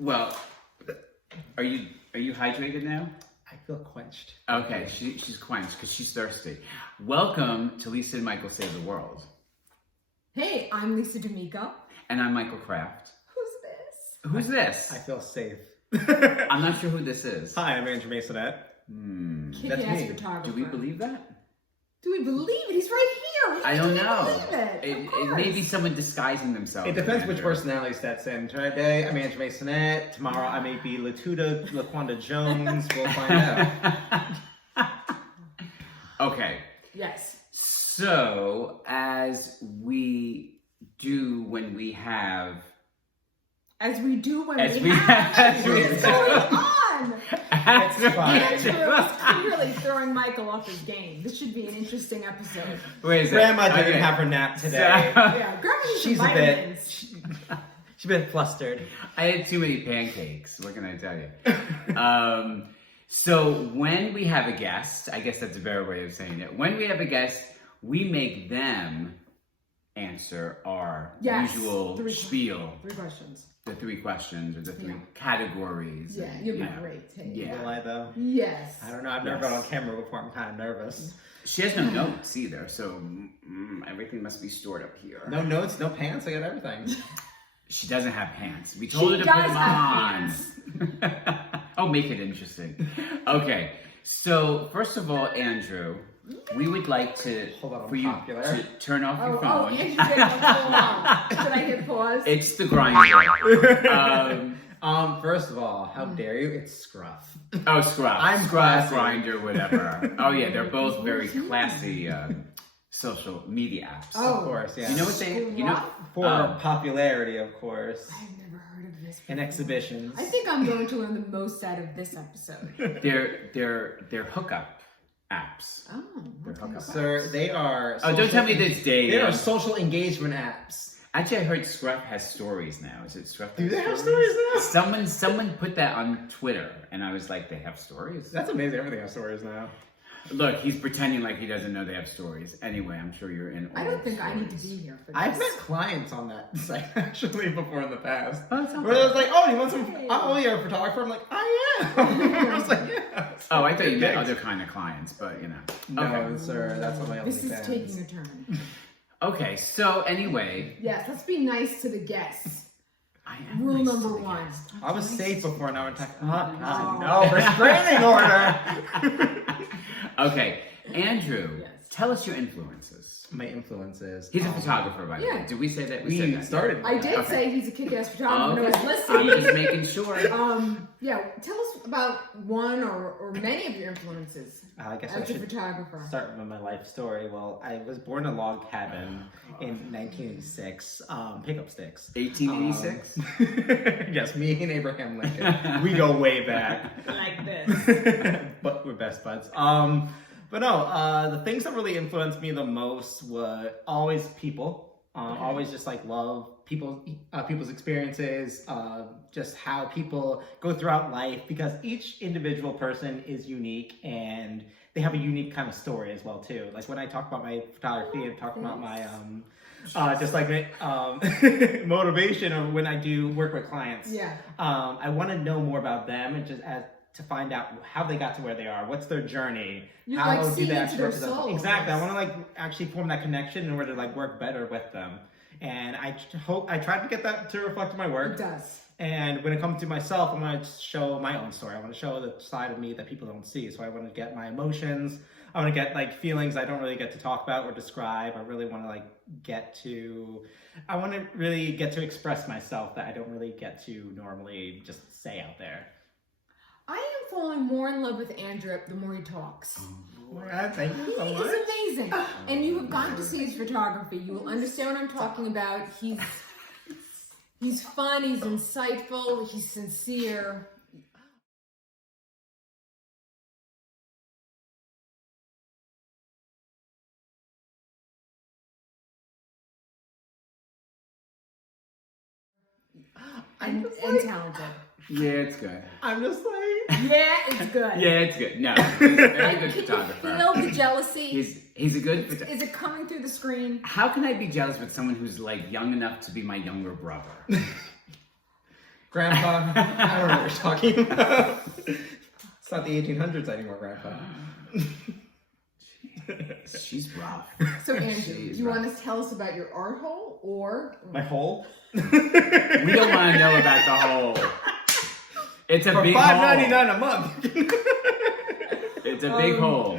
Well, are you hydrated now? I feel quenched. Okay, she's quenched because she's thirsty. Welcome to Lisa and Michael Save the World. Hey, I'm Lisa D'Amico. And I'm Michael Kraft. Who's this? Who's this? I feel safe. I'm not sure who this is. Hi, I'm Andrew Maisonette. That's Kick-ass me. photographer. Do we believe that? Do we believe it? He's right here. I don't know. Believe it. It may be someone disguising themselves. It depends as which Andrew. personality sets in. Today, I'm Andrew Maisonette. Tomorrow, I may be LaQuanda Jones. We'll find out. Okay. Yes. So, as we do when we have... As we do when As we we have. have- What is going on? It's fine. Andrew is clearly throwing Michael off his game. This should be an interesting episode. Wait a second. Grandma didn't Okay. have her nap today. Yeah, grab me some She's a bit. vitamins. She's a bit flustered. I had too many pancakes. What can I tell you? So when we have a guest, I guess that's a better way of saying it. When we have a guest, we make them answer our usual Three questions. The 3 questions or the 3 categories. Yeah, and, you'll you be know. great. Hey. Yeah. Will I, though? Yes. I don't know. I've never been on camera before. I'm kind of nervous. She has no notes either, so everything must be stored up here. No notes, no pants. I got everything. She doesn't have pants. We told She her to put does them have on. Oh, make it interesting. Okay, so first of all, Andrew, we would like to Hold on, I'm for you popular. to turn off your Oh, phone. Andrew said hold on. Should I hit pause? It's the grinder. First of all, how dare you? It's Scruff. Oh, Scruff. I'm Scruff, classy. Grinder, whatever. Oh yeah, they're both very classy social media apps. Oh. Of course, yeah. You know what they? You know. For popularity, of course, I've never heard of this. and exhibitions. I think I'm going to learn the most out of this episode. They're hookup apps. Oh, They're okay. hookup Sir, apps. they are. Oh, don't tell me that's dating. They are social engagement apps. Actually, I heard Scruff has stories now. Is it Scruff? Do they have stories now? Someone put that on Twitter, and I was like, they have stories? That's amazing. Everything has stories now. Look, he's pretending like he doesn't know they have stories. Anyway, I'm sure you're in. I all don't think the I need to stories. be here for this. I've met clients on that site actually before in the past. Oh, that's not Where bad. they was like, "Oh, you want some? Oh, you're a photographer?" I'm like, "I am." I was like, "Yeah." Oh, I thought you met Thanks. other kind of clients, but you know. No, Okay. sir, that's on my This is OnlyFans. taking a turn. Okay. So anyway, Yes, let's be nice to the guests. I am Rule nice to number the 1. guests. I was safe before. Now we're talking. No. No, restraining order. Okay, Andrew, Yes. tell us your influences. My influences. He's a photographer, by the way. Yeah. Did we say that? We said that. started. I did Okay. say he's a kick-ass Oh, photographer. okay. No one's listening. I'm just making sure. Yeah, tell us about one or many of your influences I guess I as a should photographer. start with my life story. Well, I was born in a log cabin in 1986. Pickup sticks. 1886. Yes, me and Abraham Lincoln. We go way back. Like this. But we're best buds. But no, the things that really influenced me the most were always people. Always just like love people's experiences, just how people go throughout life, because each individual person is unique and they have a unique kind of story as well too. Like when I talk about my photography and talk about my just like motivation, or when I do work with clients, Yeah. I want to know more about them and just to find out how they got to where they are, what's their journey, You how like do see they into actually their represent soul. exactly. I want to like actually form that connection in order to like work better with them, and I tried to get that to reflect in my It work. does. And when it comes to myself, I want to show my own story. I want to show the side of me that people don't see. So I want to get my emotions. I want to get like feelings I don't really get to talk about or describe. I really want to like I want to really get to express myself that I don't really get to normally just say out there. I am falling more in love with Andrew the more he talks. Thank you so He much. is amazing. And you have gotten to see his photography. You will understand what I'm talking about. He's fun, he's insightful, he's sincere. And talented. Yeah, it's good. I'm just like, Yeah, it's good. Yeah, it's good. No, he's a very good Can you photographer. feel the jealousy? He's a good photographer. Is it coming through the screen? How can I be jealous with someone who's like young enough to be my younger brother? Grandpa, I don't know what you're talking about. It's not the 1800s anymore, Grandpa. She's rough. So Andrew, do you want to tell us about your art hole or My hole? We don't want to know about the hole. It's a For big $5.99 hole. a month. It's a big hole.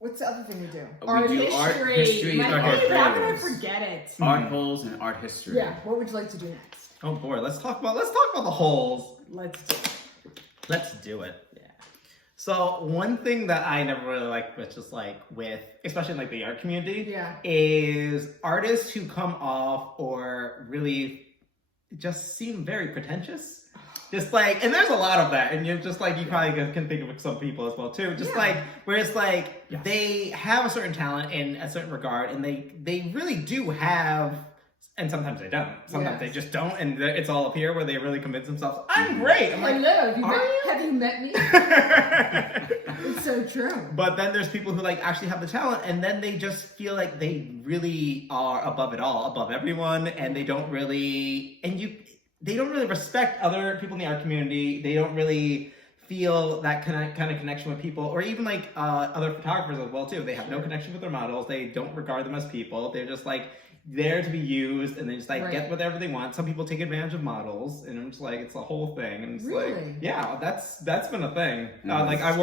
What's the other thing we do? We do art history My and art God, how could I history. forget it? Art holes and art history. Yeah. What would you like to do next? Oh boy, let's talk about the holes. Let's do it. Let's do it. Yeah. So one thing that I never really liked, which is like with, especially in like the art community, Yeah. is artists who come off or really just seem very pretentious. Just like, and there's a lot of that, and you're just like, you probably can think of some people as well too. Just like, where it's like, they have a certain talent in a certain regard, and they really do have, and sometimes they don't. Sometimes they just don't, and it's all up here where they really convince themselves, I'm great. I'm like, Hello, have you met me? It's so true. But then there's people who like actually have the talent, and then they just feel like they really are above it all, above everyone, and they don't really, they don't really respect other people in the art community. They don't really feel that kind of connection with people, or even like other photographers as well too. They have no connection with their models. They don't regard them as people. They're just like there to be used, and they just like get whatever they want. Some people take advantage of models, and I'm just like, it's a whole thing. And it's like, yeah, that's been a thing. Like I've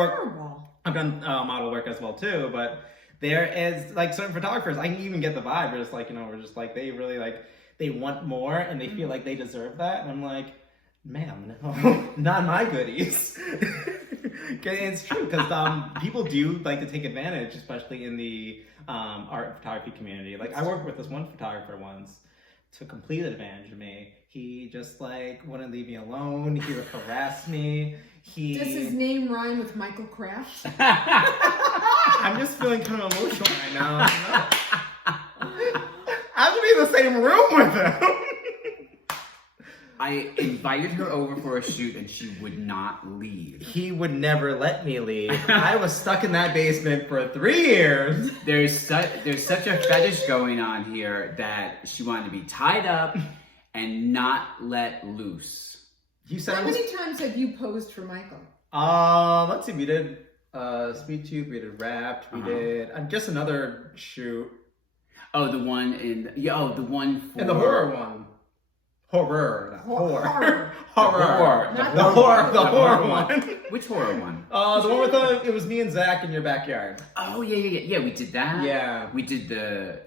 done model work as well too, but there is like certain photographers, I can even get the vibe. It's like, we're just like, they really like, they want more, and they feel like they deserve that. And I'm like, ma'am, no, not my goodies. It's true, because people do like to take advantage, especially in the art and photography community. Like, I worked with this one photographer once, took complete advantage of me. He just like wouldn't leave me alone. He would harass me. Does his name rhyme with Michael Kraft? I'm just feeling kind of emotional right now. I have to be in the same room with him. I invited her over for a shoot, and she would not leave. He would never let me leave. I was stuck in that basement for 3 years. There's such a fetish going on here that she wanted to be tied up and not let loose. How many times have you posed for Michael? Let's see. We did Speed Tube. We did Wrapped. We did just another shoot. Oh, the one the one for... And the horror one. Horror. Horror. The horror one. Which horror one? The one with it was me and Zach in your backyard. Oh, yeah, we did that. Yeah. We did the,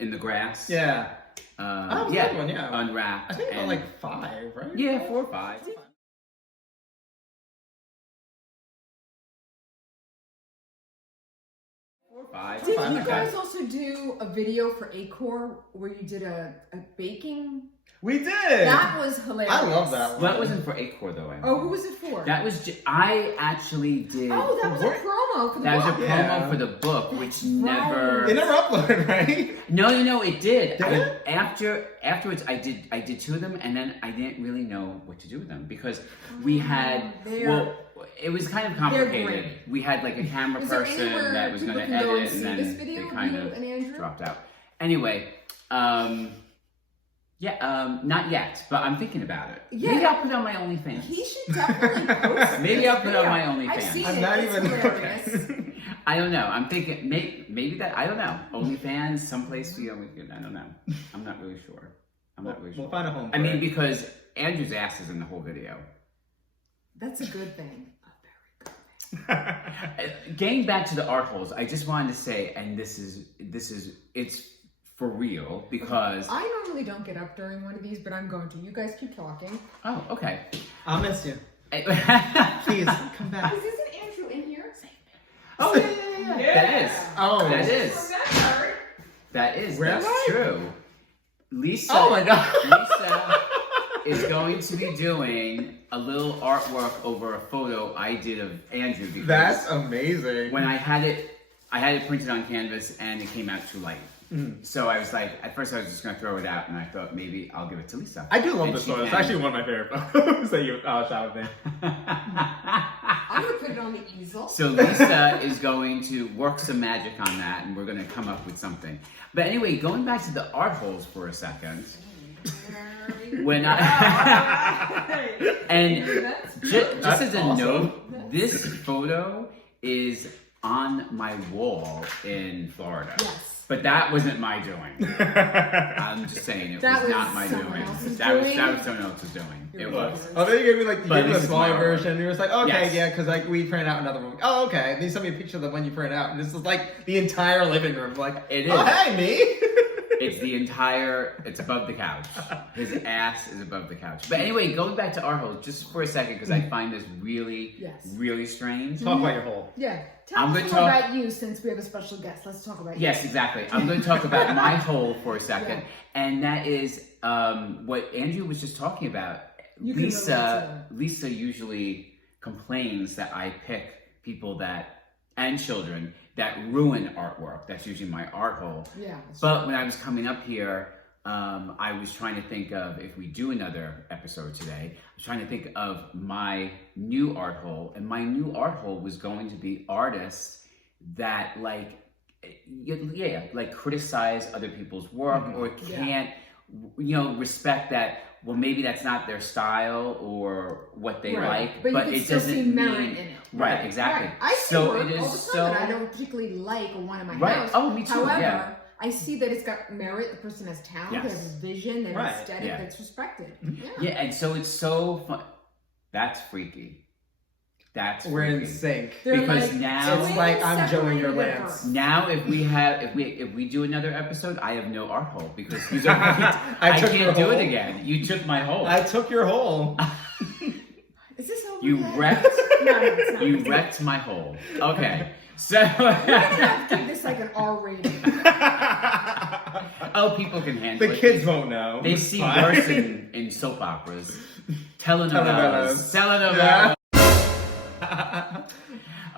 in the grass. Yeah. Yeah, one, yeah. Unwrapped. I think about like 5, right? Yeah, 4 or 5. 4 or 5. Did you guys also do a video for Acor where you did a baking? We did. That was hilarious. I love that one. Well, that wasn't for Acor though. Oh, who was it for? That was I actually did. Oh, that was a promo for the book. That was a promo for the book, which never. It never uploaded, right? No, it did. Did it? Afterwards, I did 2 of them, and then I didn't really know what to do with them because we had it was kind of complicated. We had like a camera person that was going to edit it, and then they kind of dropped out. Anyway, not yet, but I'm thinking about it. Yeah. Maybe I'll put it on my OnlyFans. He should definitely post it. Maybe I'll put it on my OnlyFans. I've seen I'm it. not It's even hilarious. I don't know. I'm thinking maybe that, I don't know. OnlyFans, someplace we can, I don't know. I'm not really sure. We'll find a home. I mean, because Andrew's ass is in the whole video. That's a good thing. Getting back to the art holes, I just wanted to say, and it's for real because I normally don't get up during one of these, but I'm going to. You guys keep talking. Oh, okay. I'll miss you. Please come back. Isn't Andrew in here? Oh yeah. That is. Oh, that is. That is. Really? That's true. Lisa. Oh my God. Lisa is going to be doing a little artwork over a photo I did of Andrew. Because that's amazing. When I had it printed on canvas and it came out too light. So I was like, at first I was just going to throw it out, and I thought maybe I'll give it to Lisa. I do love this photo. It's actually one of my favorite photos that you shot with me. I'm going to put it on the easel. So Lisa is going to work some magic on that, and we're going to come up with something. But anyway, going back to the art holes for a second, when I and just as a awesome. note, this photo is on my wall in Florida. Yes. But that wasn't my doing. I'm just saying it was not my doing. That was someone else's doing. It was. Oh, then you gave me like But a this is smaller my version. You were like, okay, Yes. yeah, because like we printed out another one. Oh, okay. And then you sent me a picture of the one you printed out, and this is like the entire living room. Like, It oh, is. hey, me. It's the entire, it's above the couch. His ass is above the couch. But anyway, going back to Artholes just for a second, because I find this really, really strange. Talk about your hole. Yeah. Tell I'm us gonna more talk- about you since we have a special guest. Let's talk about you. Yes, exactly. I'm going to talk about my hole for a second. Yeah. And that is what Andrew was just talking about. You can relate to Lisa usually complains that I pick people and children that ruin artwork. That's usually my art hole. Yeah. But when I was coming up here, I was trying to think of, if we do another episode today, I was trying to think of my new art hole. And my new art hole was going to be artists that like criticize other people's work or can't, respect that, well, maybe that's not their style or what they like, but you can it still doesn't see mean... merit in it. Right, exactly. I see So work it is all the time that I don't particularly like or want in my house. Oh, me too. However, I see that it's got merit. The person has talent. Yes. They have a vision and aesthetic Yeah. that's respected. Yeah, and so it's so fun. That's freaky. We're in freaky. sync. They're Because like, now- It's like I'm Joey your separated Lance. Now, if we do another episode, I have no art hole because these are I took your can't do hole. it again. You took my hole. I took your hole. Is this over? You yet? wrecked. No, it's not. You wrecked my hole. Okay, so We're gonna have to give this like an R rating. oh, people can handle The it. kids won't know. They It's see fine. worse in soap operas, telenovelas, Telenovelas. telenovelas.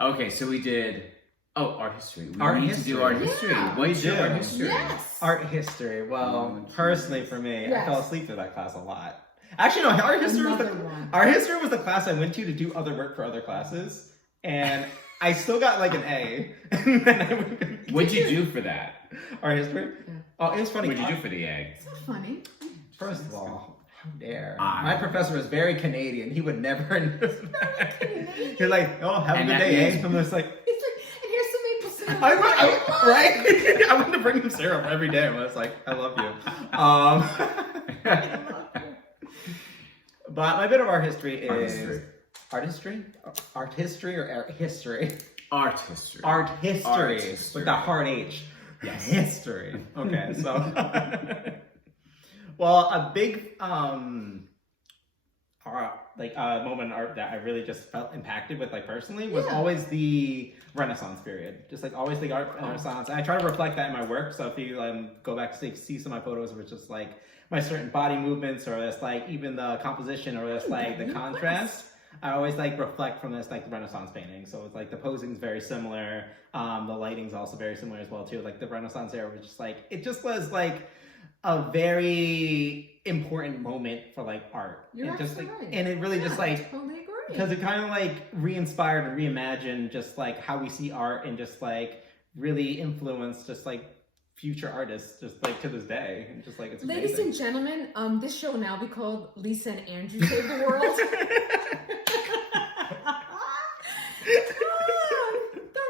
Okay, so we did. Oh, art history. We Art need history. to do art history. Yeah. What's your do. art history? Yes. Art history. Well, personally for me, I Yes. fell asleep through that class a lot. Actually, no. Art history Another one. Art history was the class I went to do other work for other classes, and I still got like an A. And then I went What'd you do for that? art history. Yeah. Oh, it was funny. What'd you do for the egg? It's not funny. First of all, how dare I- my professor was very Canadian. He would never. Canadian. You're like, oh, have a And good that day, means- eh? I'm just like. It's like, and here's some maple syrup. Right? I want to bring him syrup every day. I was like, I love you. But my bit of art history is art history or art history. Art history. Art history Art history. with the hard H. Yes. History. Okay, so well, a big moment in art that I really just felt impacted with, like personally, was always the Renaissance period. Just like always the art Renaissance. And I try to reflect that in my work. So if you go back to see some of my photos, where it's just like my certain body movements, or it's like even the composition, or it's like the contrast. I always like reflect from this, like the Renaissance painting. So it's like the posing's very similar. The lighting's also very similar as well too. Like the Renaissance era was just like, it just was like a very important moment for like art. You're and just absolutely like, right. and it really Yeah, just I like, totally agree. because it kind of like re-inspired and reimagined just like how we see art, and just like really influenced just like future artists just like to this day. And just like it's Ladies amazing. and gentlemen, this show will now be called Lisa and Andrew Save the World. The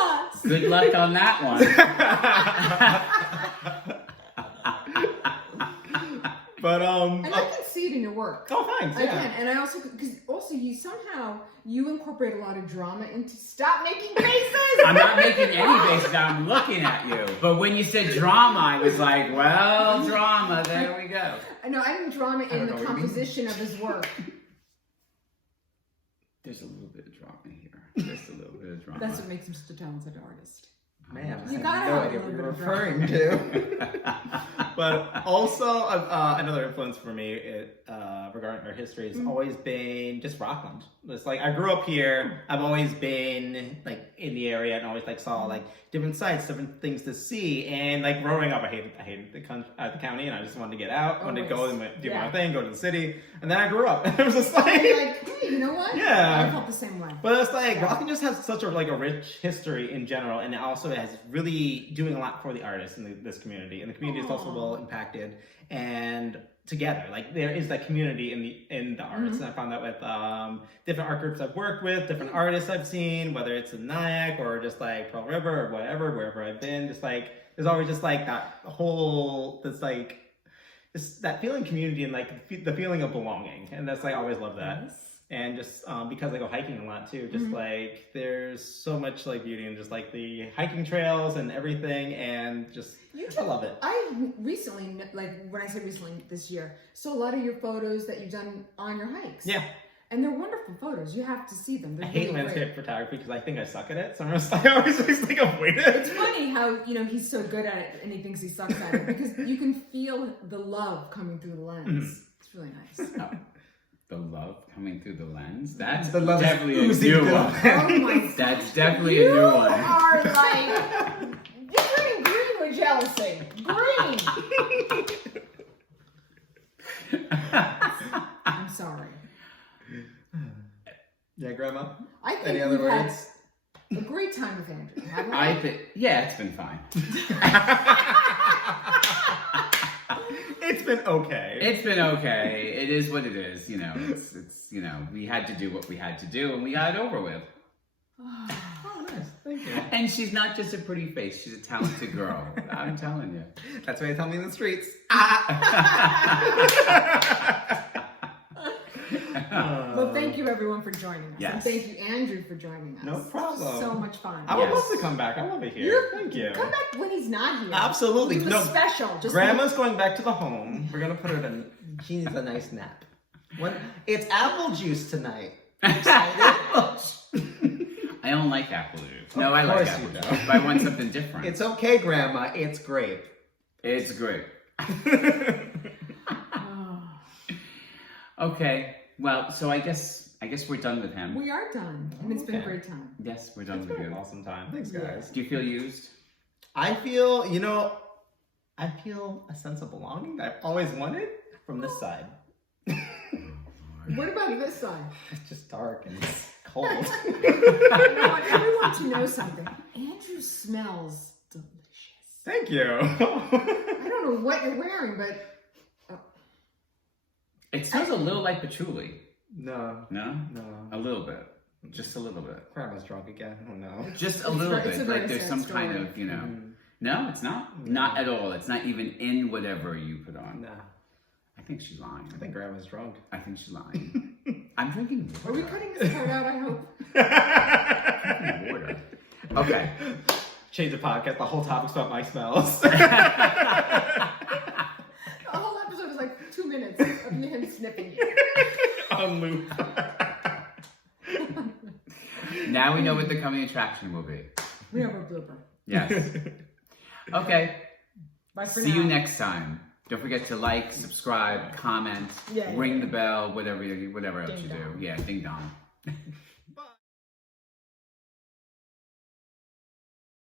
Renaissance. Good luck on that one. But And I can see it in your work. oh, thanks. I Yeah. can, and I also because also you incorporate a lot of drama into. Stop making faces. I'm not making any faces. I'm looking at you. But when you said drama, I was like, well, drama. There we go. No, I mean drama in don't the know what you mean. composition of his work. There's a little bit of drama here. Just a little bit of drama. That's what makes him such a talented artist. Man, You I gotta have no have a idea little what bit you're of referring to. But also, another influence for me regarding our history has always been just Rockland. It's like I grew up here. I've always been like in the area and always like saw like different sites, different things to see. And like growing up, I hated the county, and I just wanted to get out, wanted to go and do my thing, go to the city. And then I grew up, and it was just And like. you're like, hey, you know what? Yeah. I felt the same way. But it's like Rockland just has such a rich history in general, and it also has really doing a lot for the artists in this community, and the community is also well impacted. And together. Like there is that community in the arts. And I found that with different art groups I've worked with, different artists I've seen, whether it's in Nyack or just like Pearl River or whatever, wherever I've been, just like there's always just like that whole that feeling community and like the feeling of belonging. And that's like I always love that. Yes. And just because I go hiking a lot too, just like there's so much like beauty in just like the hiking trails and everything, and just I love it. I recently, like when I say recently, this year, saw a lot of your photos that you've done on your hikes. Yeah. And they're wonderful photos. You have to see them. They're I hate really landscape great. photography because I think I suck at it. So I'm just like, I always just like avoid it. It's funny how, he's so good at it and he thinks he sucks at it because you can feel the love coming through the lens. It's really nice. Oh, the love coming through the lens? That's The love is definitely a oozing new through one. the Oh my God. That's definitely a new one. You are like, you're turning green with jealousy. Green. I'm sorry. Yeah, Grandma? I think Any other we've had words? a great time with Andrew, haven't we? I think, yeah, it's been fine. It's been okay. It's been okay. It is what it is. It's we had to do what we had to do, and we got it over with. Oh, nice. Thank you. And she's not just a pretty face; she's a talented girl. I'm telling you. That's why they tell me in the streets. Well, thank you everyone for joining us. Yes. And thank you, Andrew, for joining us. No problem. So much fun. I would Yes. love to come back. I love it here. Thank you. Come back when he's not here. Absolutely. We'll do a special. Just Grandma's going back to the home. We're gonna put her in. She needs a nice nap. It's apple juice tonight. I don't like apple juice. No, I like course apple you juice. don't. But I want something different. It's okay, Grandma. It's grape. It's great. Oh, Okay. Well, so I guess we're done with him. we are done, and it's been a Okay. great time. Yes, we're done It's with been you. an awesome time. Thanks, Yeah. guys. Do you feel used? I feel, I feel a sense of belonging that I've always wanted from this side. What about this side? It's just dark and it's cold. You know what? Everyone to know something. Andrew smells delicious. Thank you. I don't know what you're wearing, but It smells a little like patchouli. No. No? No. A little bit. Just a little bit. Grandma's drunk again. Oh no. Just a little it's a bit. very Like there's sad some kind story. of, Mm. No, it's not. No. Not at all. It's not even in whatever you put on. Nah. I think she's lying. I think Grandma's drunk. I think she's lying. I'm drinking are we water. cutting this part out? I hope. Drinking water. Okay. Change the podcast. The whole topic's about my smells. The whole episode is like 2 minutes of him sniffing you. On loop. Now we know what the coming attraction will be. We have a blooper. Yes. Okay. Bye for See now. you next time. Don't forget to like, subscribe, comment, Yeah, ring yeah. the bell, whatever else Ding you do. dong. Yeah, ding dong.